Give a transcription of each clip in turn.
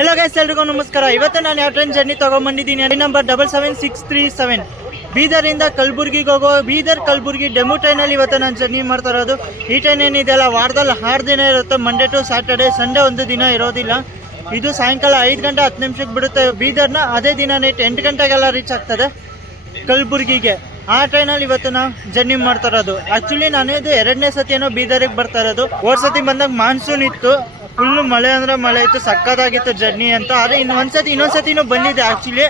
Hello guys, ಎಲ್ರಿಗೂ ನಮಸ್ಕಾರ. ಇವತ್ತು ನಾನು ಯಾವ ಟ್ರೈನ್ ಜರ್ನಿ ತೊಗೊಂಬಂದಿದ್ದೀನಿ ಅಲ್ಲಿ ನಂಬರ್ 77637 ಬೀದರಿಂದ ಕಲಬುರ್ಗಿಗೆ ಹೋಗೋ ಬೀದರ್ ಕಲಬುರ್ಗಿ ಡೆಮೋ ಟ್ರೈನಲ್ಲಿ ಇವತ್ತು ನಾನು ಜರ್ನಿ ಮಾಡ್ತಾ ಇರೋದು. ಈ ಟ್ರೈನ್ ಏನಿದೆಯಲ್ಲ ವಾರದಲ್ಲಿ 6 ದಿನ ಇರುತ್ತೆ, ಮಂಡೇ ಟು ಸ್ಯಾಟರ್ಡೆ. ಸಂಡೇ ಒಂದು ದಿನ ಇರೋದಿಲ್ಲ. ಇದು ಸಾಯಂಕಾಲ 5 ಗಂಟೆ 10 ನಿಮಿಷಕ್ಕೆ ಬಿಡುತ್ತೆ ಬೀದರ್ನ. ಅದೇ ದಿನ ನೈಟ್ 8 ಗಂಟೆಗೆಲ್ಲ ರೀಚ್ ಆಗ್ತದೆ ಕಲಬುರ್ಗಿಗೆ. ಆ ಟ್ರೈನಲ್ಲಿ ಇವತ್ತು ನಾವು ಜರ್ನಿ ಮಾಡ್ತಾ ಇರೋದು. ಆ್ಯಕ್ಚುಲಿ ನಾನು ಇದು 2ನೇ ಸತಿ ಏನೋ ಬೀದರಿಗೆ ಬರ್ತಾ ಇರೋದು. ಹೋದ ಸತಿ ಬಂದಾಗ ಮಾನ್ಸೂನ್ ಇತ್ತು, ಫುಲ್ಲು ಮಳೆ ಅಂದರೆ ಮಳೆ ಇತ್ತು, ಸಕ್ಕತ್ತಾಗಿತ್ತು ಜರ್ನಿ ಅಂತ. ಆದರೆ ಇನ್ನೊಂದ್ಸತಿನೂ ಬಂದಿದೆ ಆ್ಯಕ್ಚುಲಿ.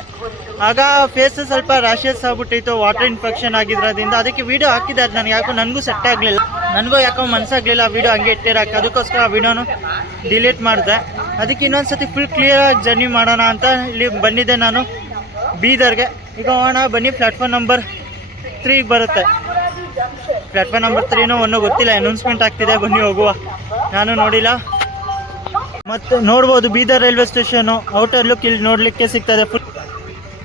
ಆಗ ಫೇಸ್ ಸ್ವಲ್ಪ ರ್ಯಾಷಸ್ ಆಗ್ಬಿಟ್ಟಿತ್ತು, ವಾಟರ್ ಇನ್ಫೆಕ್ಷನ್ ಆಗಿರೋದ್ರಿಂದ. ಅದಕ್ಕೆ ವೀಡಿಯೋ ಹಾಕಿದೆ, ಅದು ನನಗೂ ಸೆಟ್ ಆಗಲಿಲ್ಲ, ನನಗೂ ಯಾಕೋ ಮನಸ್ಸಾಗಲಿಲ್ಲ ಆ ವೀಡಿಯೋ ಹಂಗೆ ಇಟ್ಟಿರೋಕೆ. ಅದಕ್ಕೋಸ್ಕರ ಆ ವೀಡಿಯೋನು ಡಿಲೀಟ್ ಮಾಡಿದೆ. ಅದಕ್ಕೆ ಇನ್ನೊಂದ್ಸತಿ ಫುಲ್ ಕ್ಲಿಯರಾಗಿ ಜರ್ನಿ ಮಾಡೋಣ ಅಂತ ಇಲ್ಲಿ ಬಂದಿದ್ದೆ ನಾನು ಬೀದರ್ಗೆ. ಈಗ ಹೋಗೋಣ ಬನ್ನಿ. ಪ್ಲ್ಯಾಟ್ಫಾರ್ಮ್ ನಂಬರ್ 3 ಬರುತ್ತೆ. ಪ್ಲ್ಯಾಟ್ಫಾರ್ಮ್ ನಂಬರ್ 3ನೋ ಒನ್ನೋ ಗೊತ್ತಿಲ್ಲ, ಅನೌನ್ಸ್ಮೆಂಟ್ ಆಗ್ತಿದೆ, ಬನ್ನಿ ಹೋಗುವ. ನಾನು ನೋಡಿಲ್ಲ. ಮತ್ತು ನೋಡ್ಬೋದು Bidar railway station outer look ಇಲ್ಲಿ ನೋಡಲಿಕ್ಕೆ ಸಿಗ್ತದೆ.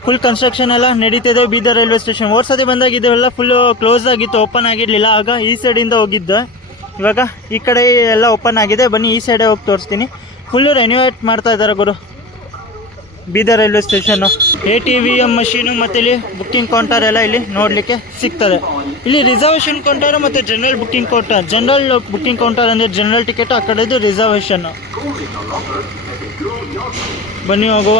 ಫುಲ್ ಕನ್ಸ್ಟ್ರಕ್ಷನ್ ಎಲ್ಲ ನಡೀತಿದೆ ಬೀದರ್ ರೈಲ್ವೆ ಸ್ಟೇಷನ್. ಓಡ್ಸತಿ ಬಂದಾಗ ಇದೆಲ್ಲ ಫುಲ್ಲು ಕ್ಲೋಸ್ ಆಗಿತ್ತು, ಓಪನ್ ಆಗಿರಲಿಲ್ಲ. ಆಗ ಈ ಸೈಡಿಂದ ಹೋಗಿದ್ದೆ, ಇವಾಗ ಈ ಕಡೆ ಎಲ್ಲ ಓಪನ್ ಆಗಿದೆ. ಬನ್ನಿ ಈ ಸೈಡೇ ಹೋಗಿ ತೋರಿಸ್ತೀನಿ. ಫುಲ್ಲು ರೆನ್ಯೂವೇಟ್ ಮಾಡ್ತಾ ಇದ್ದಾರೆ ಗುರು Bidar railway station. ATVM machine ಮತ್ತು ಇಲ್ಲಿ ಬುಕ್ಕಿಂಗ್ ಕೌಂಟರ್ ಎಲ್ಲ ಇಲ್ಲಿ ನೋಡಲಿಕ್ಕೆ ಸಿಗ್ತದೆ. ಇಲ್ಲಿ ರಿಸರ್ವೇಷನ್ ಕೌಂಟರು ಮತ್ತು general booking counter. General booking counter ಅಂದರೆ ಜನರಲ್ ಟಿಕೆಟ್, ಆ ಕಡೆದು ರಿಸರ್ವೇಷನ್ನು. ಬನ್ನಿ ಹೋಗುವ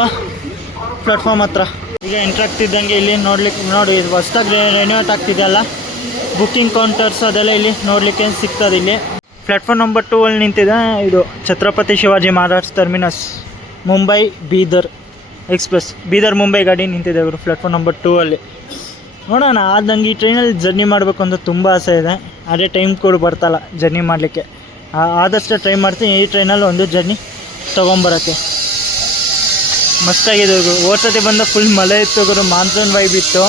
ಪ್ಲಾಟ್ಫಾರ್ಮ್ ಹತ್ರ. ಈಗ ಎಂಟ್ರ್ ಆಗ್ತಿದ್ದಂಗೆ ಇಲ್ಲಿ ನೋಡಿ ಇದು ಹೊಸ್ದಾಗಿ ರೆನ್ಯೂವೇಟ್ ಆಗ್ತಿದೆಯಲ್ಲ, ಬುಕ್ಕಿಂಗ್ ಕೌಂಟರ್ಸ್ ಅದೆಲ್ಲ ಇಲ್ಲಿ ನೋಡಲಿಕ್ಕೆ ಸಿಗ್ತದೆ. ಇಲ್ಲಿ ಪ್ಲ್ಯಾಟ್ಫಾರ್ಮ್ ನಂಬರ್ 2 ಅಲ್ಲಿ ನಿಂತಿದೆ. ಇದು ಛತ್ರಪತಿ ಶಿವಾಜಿ ಮಹಾರಾಜ್ ಟರ್ಮಿನಸ್ ಮುಂಬೈ ಬೀದರ್ ಎಕ್ಸ್ಪ್ರೆಸ್. ಬೀದರ್ ಮುಂಬೈ ಗಾಡಿ ನಿಂತಿದೆ ಇವರು ಪ್ಲ್ಯಾಟ್ಫಾರ್ಮ್ ನಂಬರ್ 2 ಅಲ್ಲಿ. ನೋಡೋಣ. ನಂಗೆ ಈ ಟ್ರೈನಲ್ಲಿ ಜರ್ನಿ ಮಾಡಬೇಕು ಅಂತ ತುಂಬ ಆಸೆ ಇದೆ, ಅದೇ ಟೈಮ್ ಕೂಡ ಬರ್ತಲ್ಲ ಜರ್ನಿ ಮಾಡಲಿಕ್ಕೆ. ಆದಷ್ಟು ಟ್ರೈ ಮಾಡ್ತೀನಿ ಈ ಟ್ರೈನಲ್ಲಿ ಒಂದು ಜರ್ನಿ ತೊಗೊಂಬರೋಕ್ಕೆ. ಮಸ್ತಾಗಿದೆ ಗುರು. ಓದ್ಸತಿ ಬಂದ ಫುಲ್ ಮಳೆ ಇತ್ತು ಗುರು, ಮಾನ್ಸೂನ್ ವೈಬ್ ಇತ್ತು.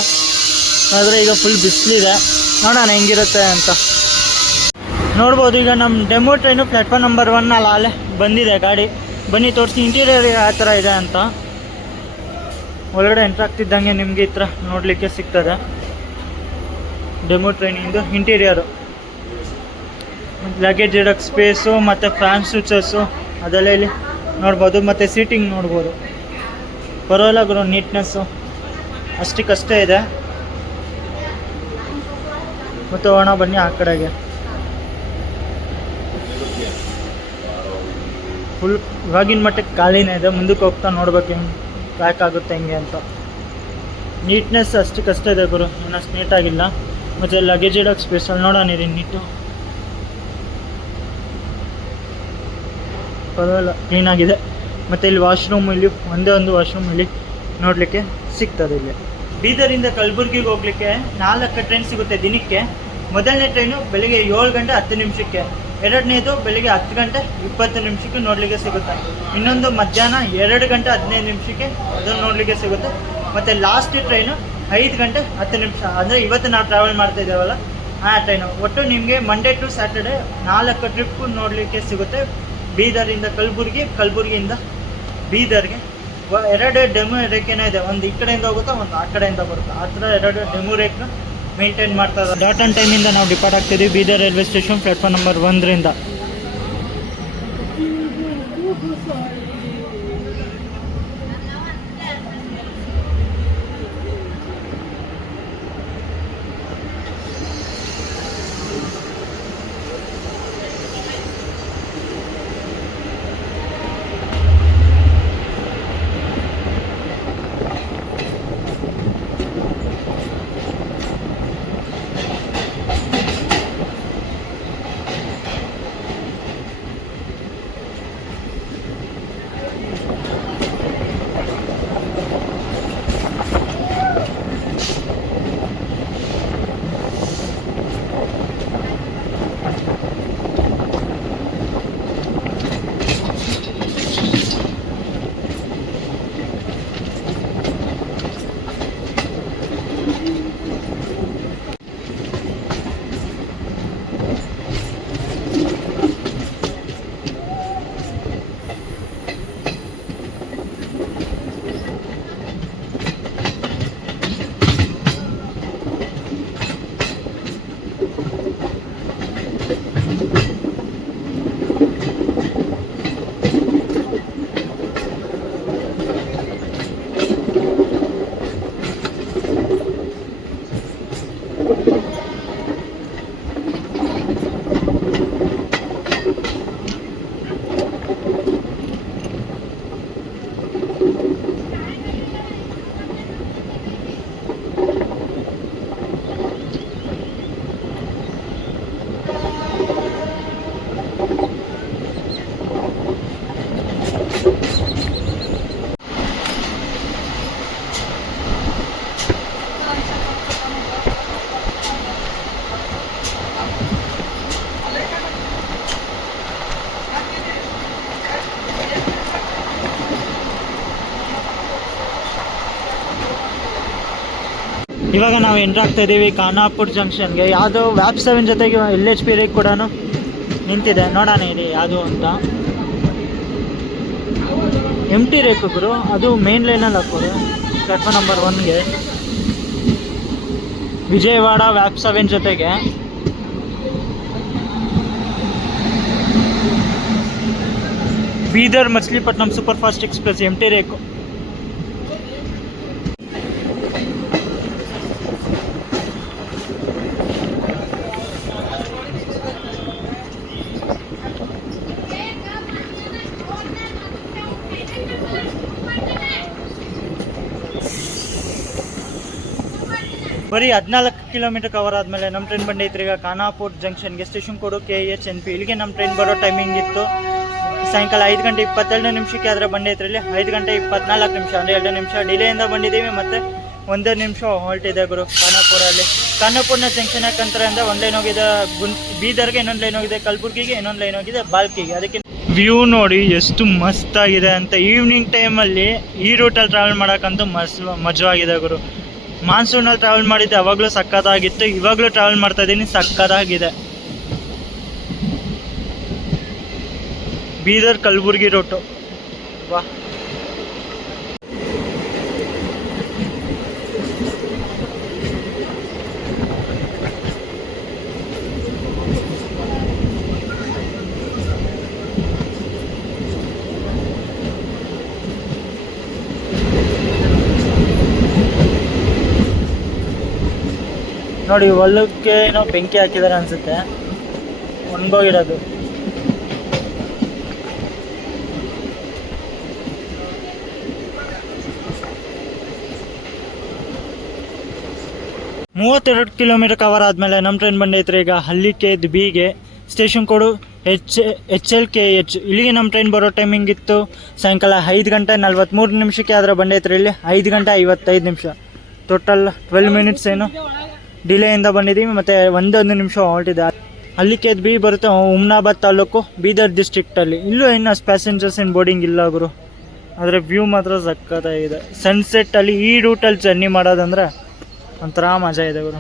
ಆದರೆ ಈಗ ಫುಲ್ ಬಿಸಿಲಿದೆ. ನೋಡೋಣ ಹೆಂಗಿರುತ್ತೆ ಅಂತ. ನೋಡ್ಬೋದು ಈಗ ನಮ್ಮ ಡೆಮೋ ಟ್ರೈನು ಪ್ಲ್ಯಾಟ್ಫಾರ್ಮ್ ನಂಬರ್ 1 ಅಲ್ಲಿ ಅಲ್ಲೇ ಬಂದಿದೆ ಗಾಡಿ. ಬನ್ನಿ ತೋರಿಸಿ ಇಂಟೀರಿಯರ್ ಯಾವ ಥರ ಇದೆ ಅಂತ. ಒಳಗಡೆ ಎಂಟ್ರ್ ಆಗ್ತಿದ್ದಂಗೆ ನಿಮಗೆ ಈ ಥರ ನೋಡಲಿಕ್ಕೆ ಸಿಗ್ತದೆ ಡೆಮೋ ಟ್ರೈನಿಂದು ಇಂಟೀರಿಯರು. ಲಗೇಜ್ ಇಡೋಕ್ಕೆ ಸ್ಪೇಸು ಮತ್ತು ಫ್ಯಾನ್ ಸ್ವಿಚಸ್ಸು ಅದೆಲ್ಲ ಇಲ್ಲಿ ನೋಡ್ಬೋದು. ಮತ್ತು ಸೀಟಿಂಗ್ ನೋಡ್ಬೋದು. ಪರವಾಗಿಲ್ಲ ಗುರು, ನೀಟ್ನೆಸ್ಸು ಅಷ್ಟಕ್ಕಷ್ಟೇ ಇದೆ. ಮತ್ತು ಹೋಗೋಣ ಬನ್ನಿ ಆ ಕಡೆಗೆ. ಫುಲ್ ಇವಾಗಿನ ಮಟ್ಟಕ್ಕೆ ಖಾಲಿನೇ ಇದೆ. ಮುಂದಕ್ಕೆ ಹೋಗ್ತಾ ನೋಡ್ಬೇಕು ಹೆಂಗೆ ಪ್ಯಾಕ್ ಆಗುತ್ತೆ ಹೆಂಗೆ ಅಂತ. ನೀಟ್ನೆಸ್ ಅಷ್ಟಕ್ಕಷ್ಟೇ ಇದೆ ಗುರು, ಇನ್ನಷ್ಟು ನೀಟಾಗಿಲ್ಲ. ಮತ್ತು ಲಗೇಜ್ ಇಡೋಕ್ಕೆ ಸ್ಪೇಸಲ್ಲಿ ನೋಡೋಣ ಇರಿ, ನೀಟು ಪರವಾಗಿಲ್ಲ ಕ್ಲೀನಾಗಿದೆ. ಮತ್ತು ಇಲ್ಲಿ ವಾಶ್ರೂಮ್, ಇಲ್ಲಿ ಒಂದೇ ಒಂದು ವಾಶ್ರೂಮ್ ಇಲ್ಲಿ ನೋಡಲಿಕ್ಕೆ ಸಿಗ್ತದೆ. ಇಲ್ಲಿ ಬೀದರಿಂದ ಕಲಬುರ್ಗಿಗೆ ಹೋಗಲಿಕ್ಕೆ 4 ಟ್ರೈನ್ ಸಿಗುತ್ತೆ ದಿನಕ್ಕೆ. ಮೊದಲನೇ ಟ್ರೈನು ಬೆಳಿಗ್ಗೆ 7 ಗಂಟೆ 10 ನಿಮಿಷಕ್ಕೆ, ಎರಡನೇದು ಬೆಳಿಗ್ಗೆ 10 ಗಂಟೆ 20 ನಿಮಿಷಕ್ಕೆ ನೋಡಲಿಕ್ಕೆ ಸಿಗುತ್ತೆ. ಇನ್ನೊಂದು ಮಧ್ಯಾಹ್ನ 2 ಗಂಟೆ 15 ನಿಮಿಷಕ್ಕೆ ಅದನ್ನು ನೋಡಲಿಕ್ಕೆ ಸಿಗುತ್ತೆ. ಮತ್ತು ಲಾಸ್ಟ್ ಟ್ರೈನು 5 ಗಂಟೆ 10 ನಿಮಿಷ, ಅಂದರೆ ಇವತ್ತು ನಾವು ಟ್ರಾವೆಲ್ ಮಾಡ್ತಾ ಇದ್ದೇವಲ್ಲ ಆ ಟ್ರೈನು. ಒಟ್ಟು ನಿಮಗೆ ಮಂಡೇ ಟು ಸ್ಯಾಟರ್ಡೆ 4 ಟ್ರಿಪ್ ನೋಡಲಿಕ್ಕೆ ಸಿಗುತ್ತೆ ಬೀದರಿಂದ ಕಲಬುರ್ಗಿ, ಕಲಬುರ್ಗಿಯಿಂದ ಬೀದರ್ಗೆ. 2 ಡೆಮೋ ರೇಖೆನೇ ಇದೆ, ಒಂದು ಈ ಕಡೆಯಿಂದ ಹೋಗುತ್ತೆ, ಒಂದು ಆ ಕಡೆಯಿಂದ ಬರುತ್ತೆ. ಆ ಥರ 2 ಡೆಮೋ ರೇಖೆನ ಮೇಂಟೈನ್ ಮಾಡ್ತಾ ಇದ್ದಾರೆ. ಡಾಟ್ ಆನ್ ಟೈಮಿಂದ ನಾವು ಡಿಪಾರ್ಟ್ ಆಗ್ತಿದ್ದೀವಿ Bidar railway station platform number 1ರಿಂದ. ಇವಾಗ ನಾವು ಎಂಟ್ರ್ ಆಗ್ತಾ ಇದ್ದೀವಿ ಖಾನಾಪುರ ಜಂಕ್ಷನ್ಗೆ. ಯಾವುದೋ ವ್ಯಾಪ್ 7 ಜೊತೆಗೆ LHP ರೇಕ್ ಕೂಡ ನಿಂತಿದೆ. ನೋಡೋಣ ಇದೆ ಯಾವುದು ಅಂತ. MT ರೇಕ್ ಗುರು, ಅದು ಮೇನ್ ಲೈನಲ್ಲಿ ಹಾಕೋರು ಪ್ಲಾಟ್ಫಾರ್ಮ್ ನಂಬರ್ 1ಗೆ. ವಿಜಯವಾಡ ವ್ಯಾಪ್ 7 ಜೊತೆಗೆ Bidar Machilipatnam super fast express MT rake. ಬರೀ 14 ಕಿಲೋಮೀಟರ್ ಕವರ್ ಆದಮೇಲೆ ನಮ್ಮ ಟ್ರೈನ್ ಬಂದೈತ್ರಿ ಈಗ ಖಾನಾಪುರ ಜಂಕ್ಷನ್ಗೆ. Station code KHNP. ಇಲ್ಲಿಗೆ ನಮ್ಮ ಟ್ರೈನ್ ಬರೋ ಟೈಮಿಂಗ್ ಇತ್ತು ಸಾಯಂಕಾಲ 5 ಗಂಟೆ 22 ನಿಮಿಷಕ್ಕೆ. ಆದರೆ ಬಂದೈತ್ರಿ ಇಲ್ಲಿ 5 ಗಂಟೆ 24 ನಿಮಿಷ, ಅಂದರೆ 2 ನಿಮಿಷ ಡಿಲೇಯಿಂದ ಬಂದಿದ್ದೀವಿ. ಮತ್ತು 1 ನಿಮಿಷ ಹಾಲ್ಟ್ ಇದೆ ಗುರು ಖಾನಾಪುರಲ್ಲಿ. ಖಾನಾಪುರನ ಜಂಕ್ಷನ್ ಯಾಕಂತಾರೆ ಅಂದರೆ ಒಂದು ಲೈನ್ ಹೋಗಿದೆ ಬೀದರ್ಗೆ, ಇನ್ನೊಂದು ಲೈನ್ ಹೋಗಿದೆ ಕಲಬುರ್ಗಿಗೆ, ಇನ್ನೊಂದು ಲೈನ್ ಹೋಗಿದೆ ಬಾಲ್ಕಿಗೆ. ಅದಕ್ಕೆ ವ್ಯೂ ನೋಡಿ ಎಷ್ಟು ಮಸ್ತಾಗಿದೆ ಅಂತ. ಈವ್ನಿಂಗ್ ಟೈಮಲ್ಲಿ ಈ ರೂಟಲ್ಲಿ ಟ್ರಾವೆಲ್ ಮಾಡೋಕ್ಕಂತೂ ಮಜವಾಗಿದೆ ಗುರು. ಮಾನ್ಸೂನಲ್ಲಿ ಟ್ರಾವೆಲ್ ಮಾಡಿದ್ದೆ ಅವಾಗಲೂ ಸಕ್ಕತ್ತಾಗಿತ್ತು, ಇವಾಗಲೂ ಟ್ರಾವೆಲ್ ಮಾಡ್ತಾ ಇದ್ದೀನಿ ಸಕ್ಕತ್ತಾಗಿದೆ. ಬೀದರ್ ಕಲಬುರ್ಗಿ ರೂಟು ವಾ. ನೋಡಿ ಹೊಲಕ್ಕೆ ಏನೋ ಬೆಂಕಿ ಹಾಕಿದ್ದಾರೆ ಅನ್ಸುತ್ತೆ, ಒಣಗೋಗಿರೋದು. ಮೂವತ್ತೆರಡು ಕಿಲೋಮೀಟರ್ ಕವರ್ ಆದಮೇಲೆ ನಮ್ಮ ಟ್ರೈನ್ ಬಂದೈತ್ರಿ ಈಗ ಹಳ್ಳಿಕೇದ್ ಬಿಗೆ. ಸ್ಟೇಷನ್ ಕೋಡು HLKH. ಇಲ್ಲಿಗೆ ನಮ್ಮ ಟ್ರೈನ್ ಬರೋ ಟೈಮಿಂಗ್ ಇತ್ತು ಸಾಯಂಕಾಲ 5 ಗಂಟೆ 43 ನಿಮಿಷಕ್ಕೆ. ಆದರೆ ಬಂದೈತ್ರಿ ಇಲ್ಲಿ 5 ಗಂಟೆ 55 ನಿಮಿಷ. ಟೋಟಲ್ 12 ಮಿನಿಟ್ಸ್ ಏನು ಡಿಲೇಯಿಂದ ಬಂದಿದ್ದೀವಿ. ಮತ್ತು 1 ನಿಮಿಷ ಹಾಲ್ಟ್ ಇದೆ. ಹಳ್ಳಿಕೇದ್ ಬಿ ಬರುತ್ತೆ ಹುಮ್ನಾಬಾದ್ ತಾಲೂಕು ಬೀದರ್ ಡಿಸ್ಟ್ರಿಕ್ಟಲ್ಲಿ. ಇಲ್ಲೂ ಇನ್ನು ಪ್ಯಾಸೆಂಜರ್ಸ್ ಏನು ಬೋರ್ಡಿಂಗ್ ಇಲ್ಲ ಗುರು. ಆದರೆ ವ್ಯೂ ಮಾತ್ರ ಸಕ್ಕತ್ತಾಗಿದೆ. ಸನ್ಸೆಟ್ಟಲ್ಲಿ ಈ ರೂಟಲ್ಲಿ ಜರ್ನಿ ಮಾಡೋದಂದ್ರೆ ಒಂಥರ ಮಜಾ ಇದೆ ಗುರು.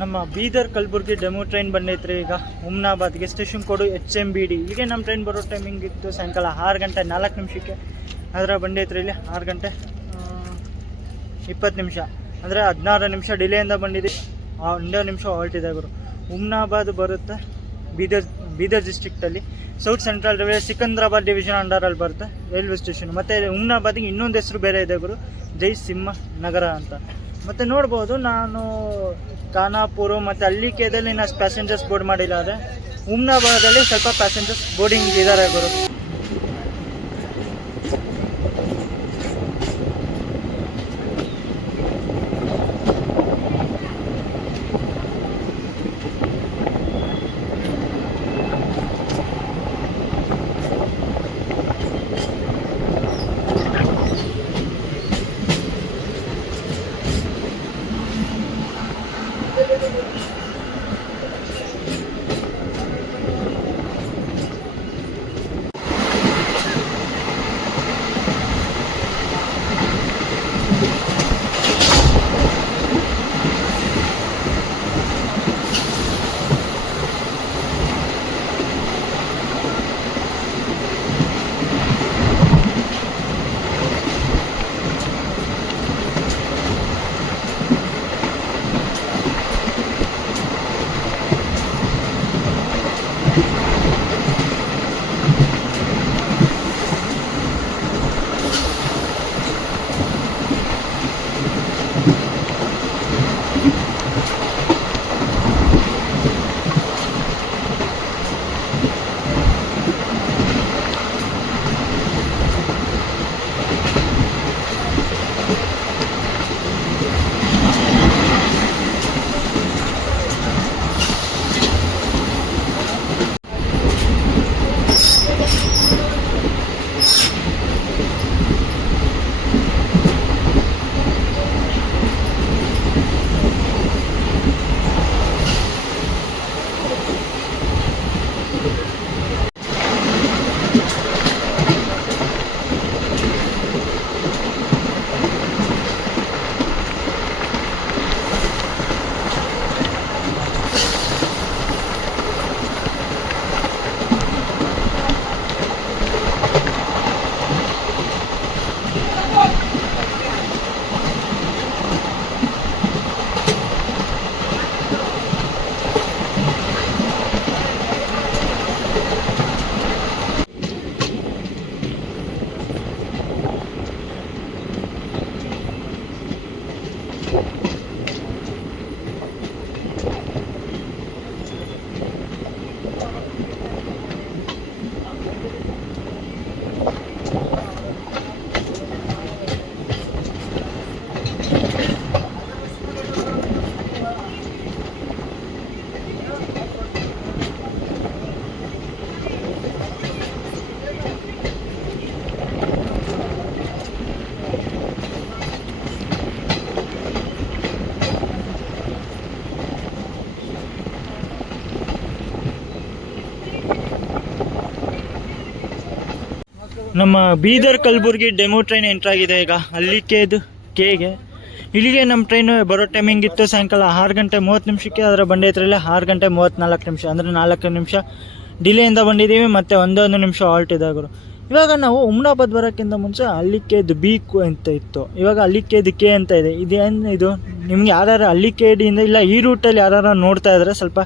ನಮ್ಮ ಬೀದರ್ ಕಲಬುರ್ಗಿ ಡೆಮೋ ಟ್ರೈನ್ ಬಂದೈತ್ರಿ ಈಗ ಹುಮ್ನಾಬಾದ್ಗೆ. ಸ್ಟೇಷನ್ ಕೋಡು HMBD. ಹೀಗೆ ನಮ್ಮ ಟ್ರೈನ್ ಬರೋ ಟೈಮಿಂಗ್ ಇತ್ತು ಸಾಯಂಕಾಲ 6 ಗಂಟೆ 4 ನಿಮಿಷಕ್ಕೆ. ಆದರೆ ಬಂದೈತ್ರಿ ಇಲ್ಲಿ 6 ಗಂಟೆ 20 ನಿಮಿಷ, ಅಂದರೆ 16 ನಿಮಿಷ ಡಿಲೇಯಿಂದ ಬಂದಿದ್ದೀವಿ. 1 ನಿಮಿಷ ಹಾಲ್ಟ್ ಇದೆ ಗುರು. ಹುಮ್ನಾಬಾದ್ ಬರುತ್ತೆ ಬೀದರ್ ಡಿಸ್ಟ್ರಿಕ್ಟಲ್ಲಿ. South central railway Secunderabad division ಅಂಡರಲ್ಲಿ ಬರುತ್ತೆ ರೈಲ್ವೆ ಸ್ಟೇಷನ್. ಮತ್ತು ಹುಮ್ನಾಬಾದ್ಗೆ ಇನ್ನೊಂದು ಹೆಸರು ಬೇರೆ ಇದೆ ಗುರು, ಜೈ ಸಿಂಹ ನಗರ ಅಂತ. ಮತ್ತು ನೋಡ್ಬೋದು ನಾನು ಖಾನಾಪುರ ಮತ್ತು ಹಳ್ಳಿಕೇದಲ್ಲಿ ನಾನು ಪ್ಯಾಸೆಂಜರ್ಸ್ ಬೋರ್ಡ್ ಮಾಡಿಲ್ಲ. ಆದರೆ ಹುಮ್ನಾಬಾದಲ್ಲಿ ಸ್ವಲ್ಪ ಪ್ಯಾಸೆಂಜರ್ಸ್ ಬೋರ್ಡಿಂಗ್ ಇದ್ದಾರೆ ಗುರು. ನಮ್ಮ ಬೀದರ್ ಕಲಬುರ್ಗಿ ಡೆಮೋ ಟ್ರೈನ್ ಎಂಟ್ರಾಗಿದೆ ಈಗ ಅಲ್ಲಿಕೇದು ಕೆಗೆ. ಇಲ್ಲಿಗೆ ನಮ್ಮ ಟ್ರೈನ್ ಬರೋ ಟೈಮಿಂಗ್ ಇತ್ತು ಸಾಯಂಕಾಲ 6:30 ಅದರ ಬಂಡೆ ಹತ್ರಲ್ಲ 6:34 ಅಂದರೆ 4 ನಿಮಿಷ ಡಿಲೇಯಿಂದ ಬಂದಿದ್ದೀವಿ. ಮತ್ತು 1 ನಿಮಿಷ ಹಾಲ್ಟ್ ಇದಾಗರು. ಇವಾಗ ನಾವು ಹುಮ್ನಾಬಾದ್ ಬರೋಕ್ಕಿಂತ ಮುಂಚೆ ಅಲ್ಲಿಕೇದು ಬಿ ಅಂತ ಇತ್ತು, ಇವಾಗ ಅಲ್ಲಿಕೇದು ಕೆ ಅಂತ ಇದೆ. ಇದೇನು ಇದು ನಿಮ್ಗೆ ಯಾರು ಅಲ್ಲಿಕೇಡಿಯಿಂದ ಇಲ್ಲ ಈ ರೂಟಲ್ಲಿ ಯಾರು ನೋಡ್ತಾ ಇದ್ದಾರೆ ಸ್ವಲ್ಪ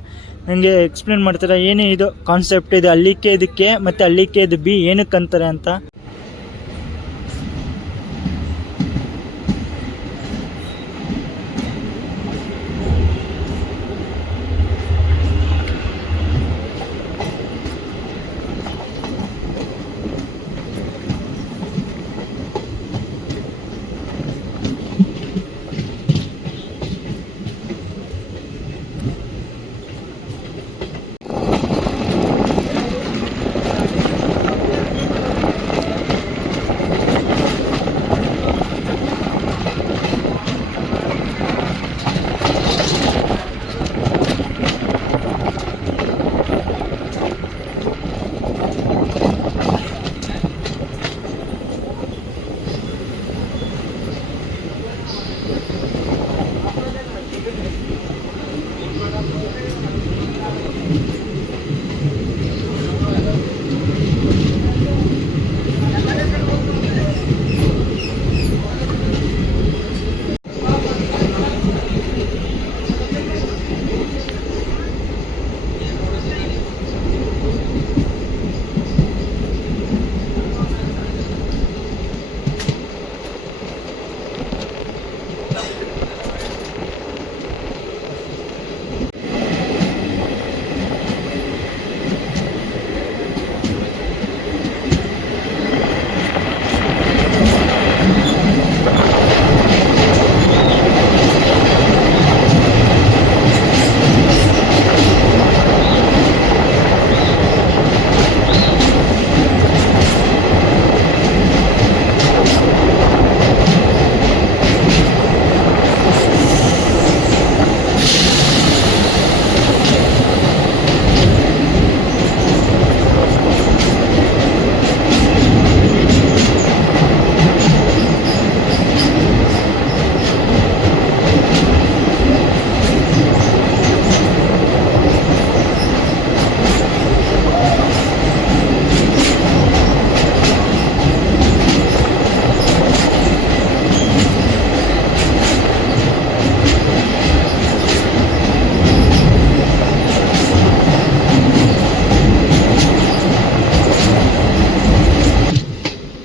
ನನಗೆ ಎಕ್ಸ್ಪ್ಲೇನ್ ಮಾಡ್ತೀರಾ ಏನೇ ಇದು ಕಾನ್ಸೆಪ್ಟ್ ಇದೆ ಅಲ್ಲಿಕೇದು ಕೆ ಮತ್ತು ಅಲ್ಲಿಕೇದು ಬಿ ಏನಕ್ಕೆ ಅಂತಾರೆ ಅಂತ.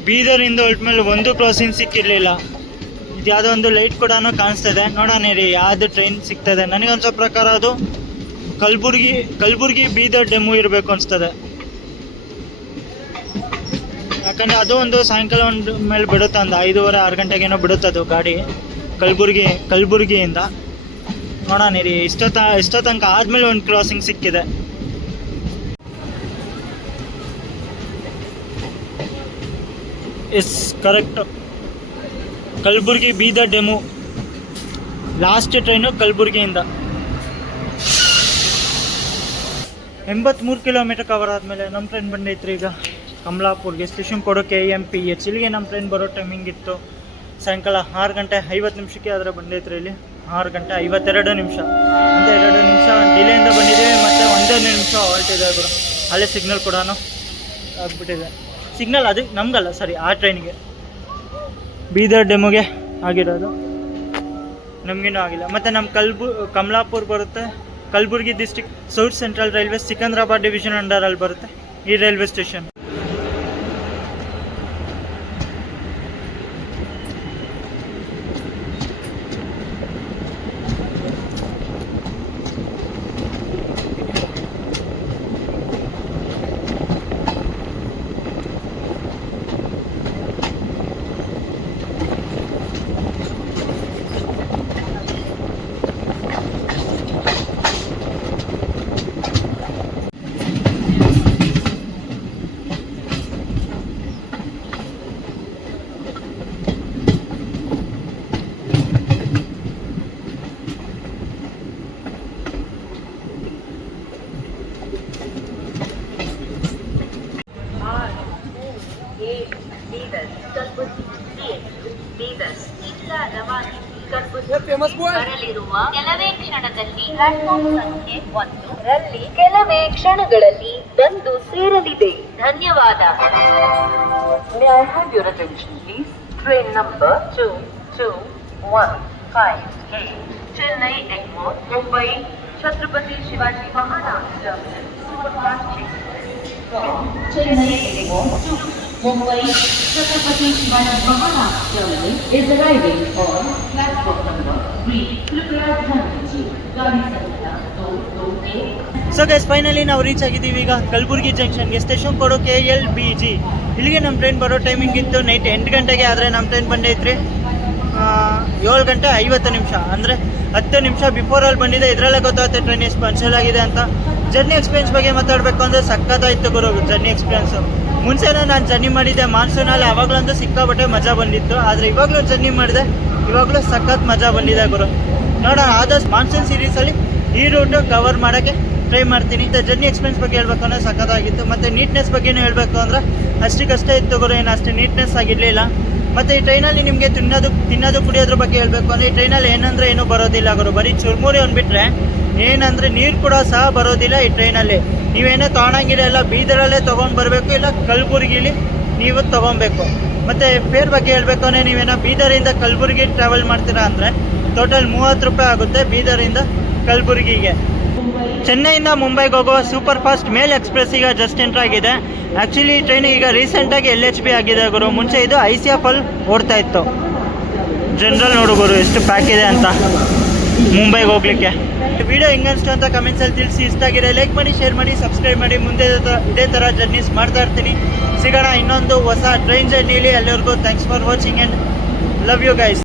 ಬೀದರಿಂದ ಹೊರಟ್ಮೇಲೆ ಒಂದು ಕ್ರಾಸಿಂಗ್ ಸಿಕ್ಕಿರಲಿಲ್ಲ. ಇದು ಯಾವುದೋ ಒಂದು ಲೈಟ್ ಕೂಡ ಕಾಣಿಸ್ತದೆ, ನೋಡೋಣ ರೀ ಯಾವುದು ಟ್ರೈನ್ ಸಿಗ್ತದೆ. ನನಗನ್ಸೋ ಪ್ರಕಾರ ಅದು ಕಲಬುರ್ಗಿ ಬೀದರ್ ಡೆಮೋ ಇರಬೇಕು ಅನಿಸ್ತದೆ. ಯಾಕಂದರೆ ಅದು ಒಂದು ಸಾಯಂಕಾಲ ಒಂದು ಮೇಲೆ ಬಿಡುತ್ತೆ, ಒಂದು 5:30-6 ಗಂಟೆಗೇನೋ ಬಿಡುತ್ತೆ ಅದು ಗಾಡಿ ಕಲಬುರ್ಗಿಯಿಂದ. ನೋಡೋಣ ರೀ ಇಷ್ಟೋ ತನಕ ಆದಮೇಲೆ ಒಂದು ಕ್ರಾಸಿಂಗ್ ಸಿಕ್ಕಿದೆ. Yes correct, Kalaburagi Bidar DEMU last train ಕಲಬುರ್ಗಿಯಿಂದ. 83 ಕಿಲೋಮೀಟರ್ ಕವರ್ ಆದಮೇಲೆ ನಮ್ಮ ಟ್ರೈನ್ ಬಂದೈತ್ರಿ ಈಗ ಕಮಲಾಪುರ್ಗೆ. ಸ್ಟೇಷನ್ ಕೊಡೋಕೆ AMPH. ಇಲ್ಲಿಗೆ ನಮ್ಮ ಟ್ರೈನ್ ಬರೋ ಟೈಮಿಂಗ್ ಇತ್ತು ಸಾಯಂಕಾಲ 6:50 ಆದರೆ ಬಂದೈತ್ರಿ ಇಲ್ಲಿ 6:52 ಅಂತ 2 ನಿಮಿಷ ಡಿಲೇಯಿಂದ ಬಂದಿದ್ದೀವಿ. ಮತ್ತು 1 ನಿಮಿಷ ಹಾಲ್ಟ್ ಇದೆ ಗುರು. ಅಲ್ಲೇ ಸಿಗ್ನಲ್ ಕೂಡ ಆಗ್ಬಿಟ್ಟಿದೆ. ಸಿಗ್ನಲ್ ಅದು ನಮಗಲ್ಲ, ಸರಿ ಆ ಟ್ರೈನಿಗೆ ಬೀದರ್ ಡೆಮೋಗೆ ಆಗಿರೋದು, ನಮಗೇನೂ ಆಗಿಲ್ಲ. ಮತ್ತು ನಮ್ಮ ಕಮಲಾಪುರ್ ಬರುತ್ತೆ, Kalaburagi district south central railway Secunderabad division ಅಂಡರಲ್ಲಿ ಬರುತ್ತೆ ಈ ರೈಲ್ವೆ ಸ್ಟೇಷನ್. ಕಲಬುರಗಿ ಬೀದರ್ ಇಂದ ರವಾನಿಸಿ ಕಲಬುರಗಿ ಬರಲಿರುವ ಕೆಲವೇ ಕ್ಷಣದಲ್ಲಿ ಪ್ಲಾಟ್ಫಾರ್ಮ್ ಸಂಖ್ಯೆ 1 ರಲ್ಲಿ ಕೆಲವೇ ಕ್ಷಣಗಳಲ್ಲಿ ಬಂದು ಸೇರಲಿದೆ. ಧನ್ಯವಾದ. May I have your attention please? Train number 2215 Chennai Egmore, Mumbai, Chhatrapati Shivaji Maharaj Terminal, Superfast Train. Chennai Egmore to Mumbai, Chhatrapati Shivaji Maharaj Terminal is arriving on platform number 3. Kripaya ध्यान दीजिए. गाड़ी संख्या 228. So guys finally ನಾವು reach ಆಗಿದ್ದೀವಿ ಈಗ Kalaburagi ಜಂಕ್ಷನ್ಗೆ. Station ಕೊಡೋ KLBG. ಇಲ್ಲಿಗೆ ನಮ್ಮ ಟ್ರೈನ್ ಬರೋ ಟೈಮಿಂಗ್ ಇತ್ತು ನೈಟ್ 8 ಗಂಟೆಗೆ. ಆದರೆ ನಮ್ಮ ಟ್ರೈನ್ ಬಂದೈತ್ರಿ 7 ಗಂಟೆ 50 ನಿಮಿಷ, ಅಂದರೆ 10 ನಿಮಿಷ ಬಿಫೋರಲ್ಲಿ ಬಂದಿದೆ. ಇದರಲ್ಲೇ ಗೊತ್ತಾಗುತ್ತೆ ಟ್ರೈನ್ ಎಷ್ಟು ಪಂಚಲ್ ಆಗಿದೆ ಅಂತ. ಜರ್ನಿ ಎಕ್ಸ್ಪೀರಿಯನ್ಸ್ ಬಗ್ಗೆ ಮಾತಾಡಬೇಕು ಅಂದರೆ ಸಖತ್ತಾಯಿತು ಗುರು ಜರ್ನಿ ಎಕ್ಸ್ಪೀರಿಯನ್ಸು. ಮುಂಚೆನೇ ನಾನು ಜರ್ನಿ ಮಾಡಿದ್ದೆ ಮಾನ್ಸೂನಲ್ಲಿ, ಆವಾಗಲಂತೂ ಸಿಕ್ಕಾಬಟ್ಟೆ ಮಜಾ ಬಂದಿತ್ತು. ಆದರೆ ಇವಾಗಲೂ ಜರ್ನಿ ಮಾಡಿದೆ, ಇವಾಗಲೂ ಸಖತ್ ಮಜಾ ಬಂದಿದೆ ಗುರು. ನೋಡೋಣ, ಆದಷ್ಟು ಮಾನ್ಸೂನ್ ಸೀರೀಸಲ್ಲಿ ಈ ರೂಟು ಕವರ್ ಮಾಡೋಕ್ಕೆ ಟ್ರೈ ಮಾಡ್ತೀನಿ. ಜರ್ನಿ ಎಕ್ಸ್ಪೀರಿಯನ್ಸ್ ಬಗ್ಗೆ ಹೇಳಬೇಕು ಅಂದರೆ ಸಖತ್ತಾಗಿತ್ತು. ಮತ್ತು ನೀಟ್ನೆಸ್ ಬಗ್ಗೆನೂ ಹೇಳಬೇಕು ಅಂದರೆ ಅಷ್ಟಕ್ಕಷ್ಟೇ ಇತ್ತು ಗುರು, ಏನು ಅಷ್ಟು ನೀಟ್ನೆಸ್ ಆಗಿರಲಿಲ್ಲ. ಮತ್ತು ಈ ಟ್ರೈನಲ್ಲಿ ನಿಮಗೆ ತಿನ್ನೋದು ಕುಡಿಯೋದ್ರ ಬಗ್ಗೆ ಹೇಳಬೇಕು ಅಂದರೆ ಈ ಟ್ರೈನಲ್ಲಿ ಏನಂದರೆ ಏನೂ ಬರೋದಿಲ್ಲ ಗುರು. ಬರೀ ಚುರುಮುರಿ ಅಂದ್ಬಿಟ್ರೆ ಏನಂದರೆ ನೀರು ಕೂಡ ಸಹ ಬರೋದಿಲ್ಲ ಈ ಟ್ರೈನಲ್ಲಿ. ನೀವೇನೇ ತೊಗೊಳಂಗಿಲ್ಲ, ಎಲ್ಲ ಬೀದರಲ್ಲೇ ತೊಗೊಂಡು ಬರಬೇಕು, ಇಲ್ಲ ಕಲಬುರಗಿಲಿ ನೀವು ತೊಗೊಬೇಕು. ಮತ್ತು ಫೇರ್ ಬಗ್ಗೆ ಹೇಳಬೇಕು ಅಂದರೆ ನೀವೇನೋ ಬೀದರಿಂದ ಕಲಬುರಗಿ ಟ್ರಾವೆಲ್ ಮಾಡ್ತೀರಾ ಅಂದರೆ ಟೋಟಲ್ 30 ರೂಪಾಯಿ ಆಗುತ್ತೆ ಬೀದರಿಂದ ಕಲಬುರಗಿಗೆ. ಚೆನ್ನೈಯಿಂದ ಮುಂಬೈಗೆ ಹೋಗುವ ಸೂಪರ್ ಫಾಸ್ಟ್ ಮೇಲ್ ಎಕ್ಸ್ಪ್ರೆಸ್ ಈಗ ಜಸ್ಟ್ ಎಂಟ್ರ್ ಆಗಿದೆ. ಆ್ಯಕ್ಚುಲಿ ಈ ಟ್ರೈನ್ ಈಗ ರೀಸೆಂಟಾಗಿ LHB ಆಗಿದೆ ಗುರು. ಮುಂಚೆ ಇದು ICF ಅಲ್ಲಿ ಓಡ್ತಾ ಇತ್ತು. ಜನರಲ್ ನೋಡು ಗುರು ಎಷ್ಟು ಪ್ಯಾಕ್ ಇದೆ ಅಂತ ಮುಂಬೈಗೆ ಹೋಗ್ಲಿಕ್ಕೆ. ವಿಡಿಯೋ ಹೆಂಗನ್ಸ್ತು ಅಂತ ಕಮೆಂಟ್ಸಲ್ಲಿ ತಿಳಿಸಿ. ಇಷ್ಟ ಆಗಿದೆ ಲೈಕ್ ಮಾಡಿ, ಶೇರ್ ಮಾಡಿ, ಸಬ್ಸ್ಕ್ರೈಬ್ ಮಾಡಿ. ಮುಂದೆ ಇದೇ ಥರ ಜರ್ನೀಸ್ ಮಾಡ್ತಾ ಇರ್ತೀನಿ. ಸಿಗೋಣ ಇನ್ನೊಂದು ಹೊಸ ಟ್ರೈನ್ ಜರ್ನಿಲಿ. ಅಲ್ಲಿವರೆಗೂ thanks for watching and love you guys.